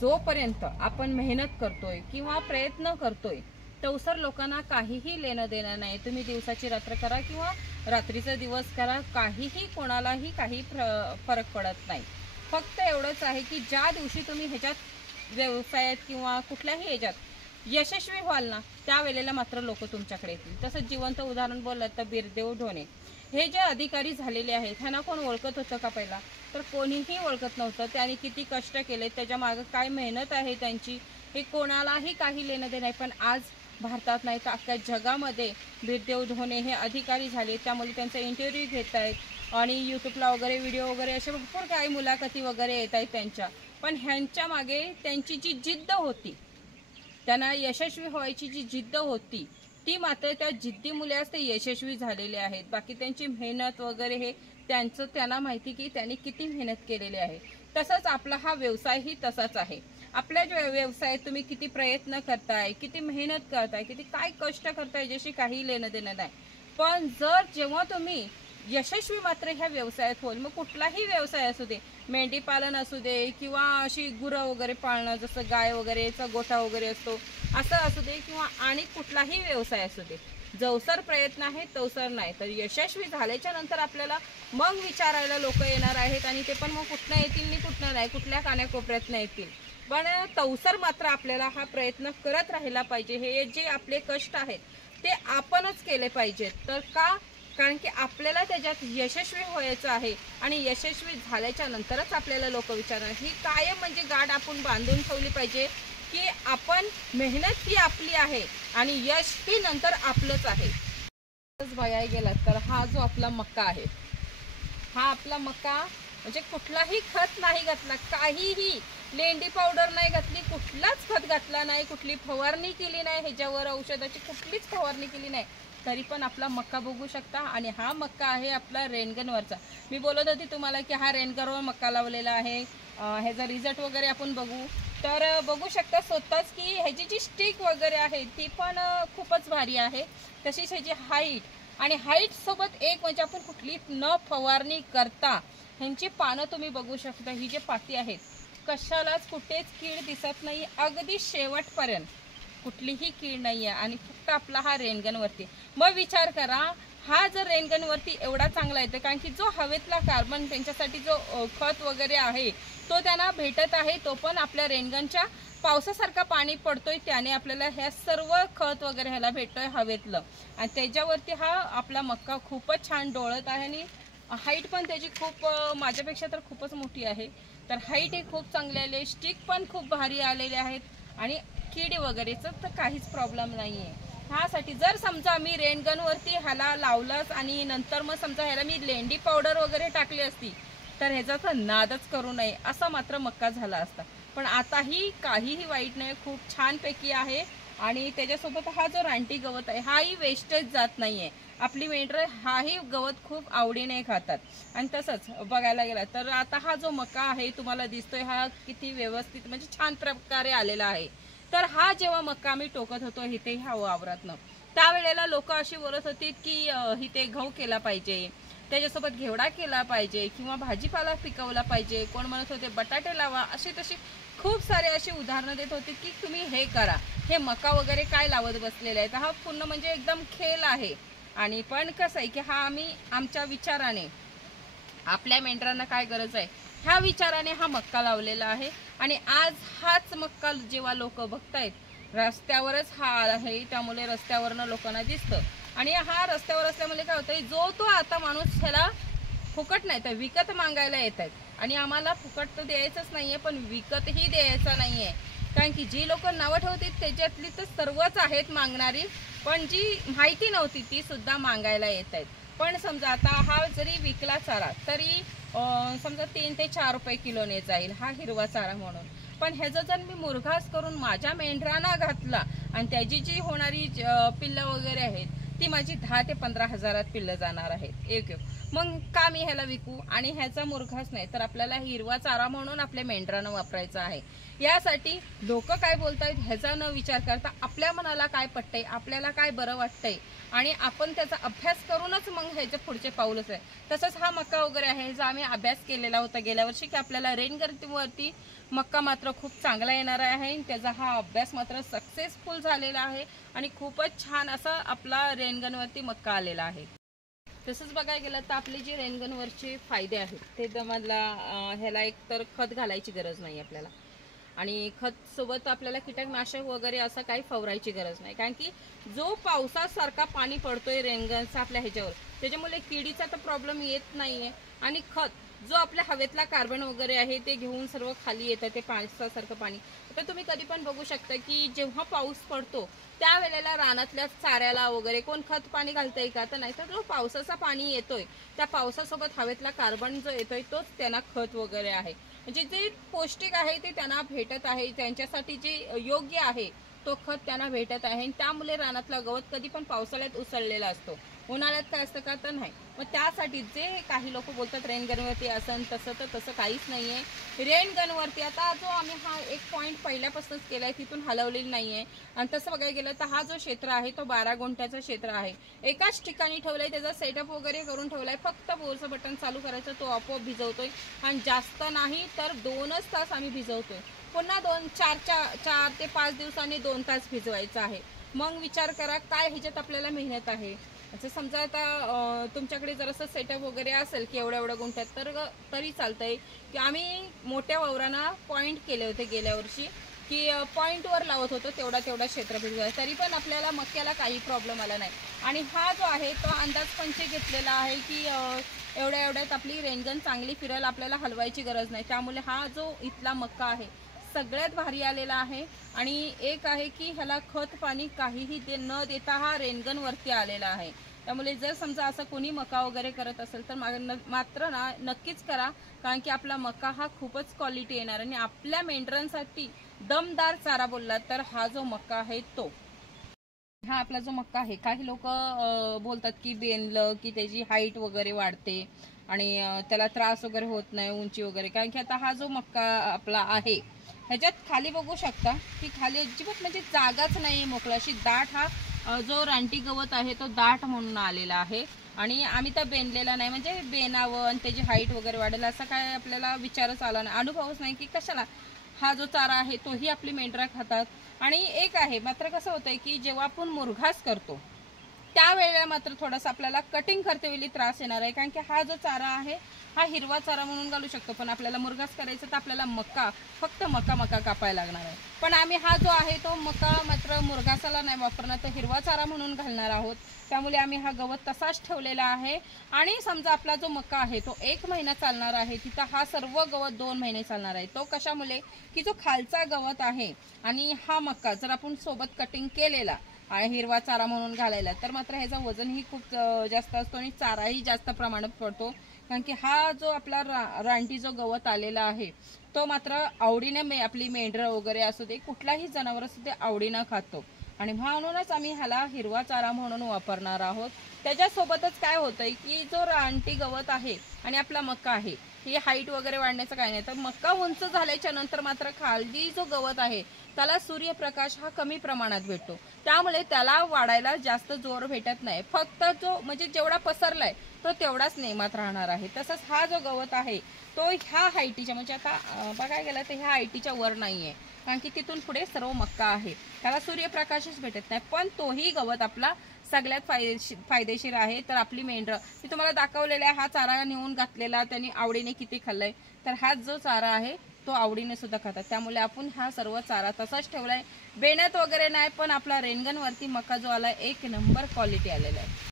जोपर्यंत आपण मेहनत करतोय किंवा प्रयत्न करतोय तवसर लोकांना काहीही लेणं देणं नाही। तुम्ही दिवसाची रात्र करा किंवा रात्रीचा दिवस करा, काहीही कोणालाही काही फरक पडत नाही। फक्त एवढंच आहे की ज्या दिवशी तुम्ही ह्याच्यात व्यवसायात किंवा कुठल्याही ह्याच्यात यशस्वी व्हाल ना, त्यावेळेला मात्र लोक तुमच्याकडे येतील। तसंच जिवंत उदाहरण बोललं तर बिरदेव ढोणे हे जे अधिकारी झालेले आहेत, ह्यांना कोण ओळखत होतं का पहिला? तर कोणीही ओळखत नव्हतं। त्यांनी किती कष्ट केले, त्याच्या मागे काय मेहनत आहे त्यांची, हे कोणालाही काही लेणं देणं नाही। पण आज भारतात नाही तर अख्ख्या जगामध्ये बिरदेव ढोणे हे अधिकारी झाले, त्यामुळे त्यांचा इंटरव्ह्यू घेत आहेत आणि यूट्यूबला वगैरे व्हिडिओ वगैरे असे भरपूर काही मुलाखती वगैरे येत आहेत त्यांच्या। पण ह्यांच्या मागे त्यांची जी जिद्द होती, त्यांना यशस्वी व्हायची जी जिद्द होती, ती मात्र त्या जिद्दीमुळेच ते यशस्वी झालेले आहेत। बाकी त्यांची मेहनत वगैरे हे त्यांना माहिती की त्यांनी किती मेहनत केलेली आहे। तसंच आपला हा व्यवसायही तसाच आहे। आपल्या व्यवसायात तुम्ही किती प्रयत्न करताय, किती मेहनत करताय, किती काय कष्ट करताय, ज्याशी काही लेणं देणं नाही। पण जेव्हा तुम्ही यशस्वी मात्र ह्या व्यवसायात होईल, मग कुठलाही व्यवसाय असू दे, मेंढी पालन असू दे किंवा अशी गुरं वगैरे पाळणं, जसं गाय वगैरेचा गोठा वगैरे असतो असं असू दे, किंवा आणि कुठलाही व्यवसाय असू दे, जवसर प्रयत्न आहे तवसर नाही। तर यशस्वी झाल्याच्या नंतर आपल्याला मग विचारायला लोक येणार आहेत, आणि ते पण मग कुठनं येतील आणि कुठनं नाही, कुठल्या कानाकोपऱ्यातनं येतील। पण तवसर मात्र आपल्याला हा प्रयत्न करत राहिला पाहिजे। हे जे आपले कष्ट आहेत ते आपणच केले पाहिजेत। तर का? कारण की आपल्याला त्याच्यात यशस्वी व्हायचं आहे, आणि यशस्वी झाल्याच्या नंतरच आपल्याला लोक विचारणार। ही कायम म्हणजे गाठ आपण बांधून ठेवली पाहिजे की आपण मेहनत ही आपली आहे आणि यश ही नंतर आपलंच आहे। बघायला गेला तर हा जो आपला मक्का आहे, हा आपला मक्का म्हणजे कुठलाही खत नाही घातला, काहीही लेंडी पावडर नाही घातली, कुठलाच खत घातला नाही, कुठली फवारणी केली नाही, ह्याच्यावर औषधाची कुठलीच फवारणी केली नाही, तरी पण आपला मक्का बघू शकता। आणि हा मक्का आहे आपला रेनगनवरचा। मी बोलत होती तुम्हाला की हा रेनगनवर मक्का लावलेला आहे। ह्याचा रिझल्ट वगैरे आपण बघू तर बघू शकता स्वतःच की ह्याची जी स्टिक वगैरे आहे ती पण खूपच भारी आहे। तशीच ह्याची हाईट, आणि हाईट सोबत एक म्हणजे आपण कुठली न फवारणी करता ह्यांची पानं तुम्ही बघू शकता। ही जे पाती आहेत कशालाच कुठेच कीड दिसत नाही, अगदी शेवटपर्यंत कुठलीही कीड नाही आहे, आणि फक्त आपला हा रेनगनवरती। मग विचार करा, हा जर रेनगनवरती एवढा चांगला येतो, कारण की जो हवेतला कार्बन त्यांच्यासाठी जो खत वगैरे आहे तो त्यांना भेटत आहे, तो पण आपल्या रेनगनच्या पावसासारखा पाणी पडतोय, त्याने आपल्याला ह्या सर्व खत वगैरे ह्याला भेटतोय हवेतलं, आणि त्याच्यावरती हा आपला मक्का खूपच छान डोळत आहे। आणि हाईट पण त्याची खूप माझ्यापेक्षा तर खूपच मोठी आहे। तर हाईट ही खूप चांगली आली, स्टिक पण खूप भारी आलेले आहेत, आणि कीड वगैरेचं तर काहीच प्रॉब्लेम नाही आहे। ह्यासाठी जर समजा मी रेनगनवरती ह्याला लावलंच आणि नंतर मग समजा ह्याला मी लेंडी पावडर वगैरे टाकली असती तर ह्याचा तर नादच करू नये असा मात्र मक्का झाला असता। पण आताही काहीही वाईट नाही, खूप छानपैकी आहे। आणि त्याच्यासोबत हा जो रानटी गवत आहे हाही वेस्टेज जात नाही आहे। आपली मेंढरं हाही गवत खूप आवडीने खातात। आणि तसंच बघायला गेला तर आता हा जो मका आहे तुम्हाला दिसतोय, हा किती व्यवस्थित म्हणजे छान प्रकारे आलेला आहे। तर हा जेव्हा मक्का मी टोकत होतो इथे ह्या वावरातनं, त्यावेळेला लोक अशी बोलत होती की इथे गहू केला पाहिजे, त्याच्यासोबत घेवडा केला पाहिजे, किंवा भाजीपाला पिकवला पाहिजे, कोण म्हणत होते बटाटे लावा, अशी तशी खूप सारे अशी उदाहरणं देत होती की तुम्ही हे करा, हे मका वगैरे काय लावत बसलेले आहेत, हा पूर्ण म्हणजे एकदम खेळ आहे। आणि पण कसं आहे की हा आम्ही आमच्या विचाराने, आपल्या मेंढरांना काय गरज आहे ह्या विचाराने हा मक्का लावलेला आहे। आणि आज हाच मक्का जेव्हा लोक बघतायत, रस्त्यावरच हा आहे, त्यामुळे रस्त्यावरनं लोकांना दिसतं। आणि हा रस्त्यावर असल्यामुळे काय होतंय, जो तो आता माणूस ह्याला फुकट नाही तर विकत मागायला येत आहेत, आणि आम्हाला फुकट तर द्यायचंच नाहीये, पण विकतही द्यायचं नाहीये। कारण की जी लोक नावं ठेवतील त्याच्यातली तर सर्वच आहेत मागणारी, पण जी माहिती नव्हती ती सुद्धा मागायला येत आहेत। पण समजा आता हा जरी विकला चारा तरी समजा 3 ते 4 रुपये किलोने जाईल हा हिरवा चारा म्हणून। पण ह्याचा जर मी मुरघास करून माझ्या मेंढरांना घातला आणि त्याची जी होणारी पिल्लं वगैरे आहेत ती माझी 10 ते 15 हजारात पिल्लं जाणार आहेत एक। मग का मी ह्याला विकू, आणि ह्याचा मुरघास नाही तर आपल्याला हिरवा चारा म्हणून आपल्या मेंढरांना वापरायचा आहे। यासाठी लोक काय बोलतायत ह्याचा न विचार करता आपल्या मनाला काय पटतंय, आपल्याला काय बरं वाटतंय आणि आपण त्याचा अभ्यास करूनच मग ह्याचे पुढचे पाऊलच आहे। तसंच हा मका वगैरे आहे जो आम्ही अभ्यास केलेला होता गेल्या वर्षी की आपल्याला रेनगनवरती मक्का मात्र खूप चांगला येणार आहे। त्याचा हा अभ्यास मात्र सक्सेसफुल झालेला आहे आणि खूपच छान असा आपला रेनगनवरती मक्का आलेला आहे। तसंच बघायला गेलं तर आपले जे रेनगनवरचे फायदे आहेत ते मला ह्याला एक तर खत घालायची गरज नाही आपल्याला, आणि खत सोबत आपल्याला कीटकनाशक वगैरे असं काही फवारायची गरज नाही, कारण की जो पावसासारखा पाणी पडतोय रेनगनचा आपल्या ह्याच्यावर त्याच्यामुळे किडीचा तर प्रॉब्लेम येत नाहीये। आणि खत जो आपल्या हवेतला कार्बन वगैरे आहे ते घेऊन सर्व खाली येतं ते पावसासारखं पाणी। आता तुम्ही कधी पण बघू शकता की जेव्हा पाऊस पडतो त्यावेळेला रानातल्या चाऱ्याला वगैरे कोण खत पाणी घालतंय का, तर नाही, तर जो पावसाचा पाणी येतोय त्या पावसासोबत हवेतला कार्बन जो येतोय तोच त्यांना खत वगैरे आहे। म्हणजे जे पौष्टिक आहे ते त्यांना भेटत आहे, त्यांच्यासाठी जे योग्य आहे तो खत त्यांना भेटत आहे। त्यामुळे रानातला गवत कधी पण पावसाळ्यात उसळलेला असतो, उन्हाळ्यात काय असतं का तर नाही। मग त्यासाठी जे काही लोक बोलतात रेनगनवरती असं तसं, तर तसं काहीच नाहीये। रेनगनवरती आता जो आम्ही हा एक पॉईंट पहिल्यापासूनच केलाय तिथून हलवलेली नाहीये, आणि तसं बघायला गेलं तर हा जो क्षेत्र आहे तो 12 गुंठ्याचा क्षेत्र आहे। एकाच ठिकाणी ठेवलाय, त्याचा सेटअप वगैरे करून ठेवलाय, फक्त बोरचं बटन चालू करायचं तो आपोआप भिजवतोय, आणि जास्त नाही तर 2च तास आम्ही भिजवतोय। पुन्हा 4 ते 5 दिवसांनी 2 तास भिजवायचं आहे। मग विचार करा काय ह्याच्यात आपल्याला मेहनत आहे। असं समजा आता तुमच्याकडे जरासं सेटअप वगैरे असेल की एवढ्या गुंठ्यात तर तरी चालतंय, की आम्ही मोठ्या वावरांना पॉईंट केले होते गेल्या वर्षी की पॉईंटवर लावत होतो तेवढा क्षेत्र भिजवायचं, तरी पण आपल्याला मक्याला काही प्रॉब्लेम आला नाही। आणि हा जो आहे तो अंदाज पंचे घेतलेला आहे की एवढ्यात आपली रेनगन चांगली फिरेल, आपल्याला हलवायची गरज नाही। त्यामुळे हा जो इथला मक्का आहे सगळ्यात भारी आलेला आहे। आणि एक आहे की ह्याला खत पाणी काहीही न देता हा रेनगनवरती आलेला आहे। त्यामुळे जर समजा असं कोणी मका वगैरे करत असेल तर मात्र ना नक्कीच करा, कारण की आपला मका हा खूपच क्वालिटी येणार, आणि आपल्या मेंढरांसाठी दमदार चारा बोलला तर हा जो मक्का आहे तो हा आपला जो मक्का आहे। काही लोक बोलतात की बेनलं की त्याची हाईट वगैरे वाढते आणि त्याला त्रास वगैरे होत नाही उंची वगैरे, कारण की आता हा जो मक्का आपला आहे ह्याच्यात खाली बघू शकता की खाली अजिबात म्हणजे जागाच नाही मोकळा, अशी दाट हा जो रानटी गवत आहे तो दाट म्हणून आलेला आहे। आणि आम्ही तर बेनलेला नाही, म्हणजे बेनावं आणि त्याची हाईट वगैरे वाढेल असा काय आपल्याला विचारच आला नाही, अनुभवच नाही की कशाला हा जो चारा आहे तोही आपली मेंढरा खातात। आणि एक आहे मात्र कसं होतंय की जेव्हा आपण मुरघास करतो त्यावेळेला मात्र थोडासा आपल्याला कटिंग करते वेळी त्रास येणार आहे, कारण की हा जो चारा आहे हा हिरवा चारा म्हणून घालू शकतो, पण आपल्याला मुरघास करायचं तर आपल्याला फक्त मका कापायला लागणार आहे। पण आम्ही हा जो आहे तो मका मात्र मुरघासाला नाही वापरणार, तर हिरवा चारा म्हणून घालणार आहोत। त्यामुळे आम्ही हा गवत तसाच ठेवलेला आहे। आणि समजा आपला जो मका आहे तो 1 महिना चालणार आहे, तिथं हा सर्व गवत 2 महिने चालणार आहे। तो कशामुळे की जो खालचा गवत आहे आणि हा मका जर आपण सोबत कटिंग केलेला आणि हिरवा चारा म्हणून घालायला तर मात्र ह्याचं वजनही खूप जास्त असतो आणि चाराही जास्त प्रमाणात पडतो, कारण की हा जो आपला रानटी जो गवत आलेला आहे तो मात्र आवडीने आपली मेंढरं वगैरे असू दे कुठलाही जनावर असू दे आवडीनं खातो, आणि म्हणूनच आम्ही ह्याला हिरवा चारा म्हणून वापरणार आहोत। त्याच्यासोबतच काय होतंय की जो रानटी गवत आहे आणि आपला मका आहे ही हाईट वगैरे वाढण्याचं काय नाही, तर मका उंच झाल्याच्या नंतर मात्र खाली जो गवत आहे त्याला सूर्यप्रकाश हा कमी प्रमाणात भेटतो, त्यामुळे त्याला वाढायला जास्त जोर भेटत नाही, फक्त जो म्हणजे जेवढा पसरलाय तो तेवढाच नेमात राहणार आहे। तसंच हा जो गवत आहे तो ह्या हाईटीच्या म्हणजे आता बघायला गेलं तर ह्या हाईटीच्या वर नाहीये, कारण की तिथून पुढे सर्व मक्का आहे, त्याला सूर्यप्रकाशच भेटत नाही, पण तोही गवत आपला सगळ्यात फायदेशीर आहे। तर आपली मेंढरं मी तुम्हाला दाखवलेला आहे, हा चारा नेऊन घातलेला त्यांनी आवडीने किती खाल्लाय, तर हा जो चारा आहे तो आवडीने सुद्धा खातात। त्यामुळे आपण हा सर्व चारा तसाच ठेवलाय, बेण्यात वगैरे नाही, पण आपला रेनगनवरती मका जो आलाय 1 नंबर क्वालिटी आलेला आहे।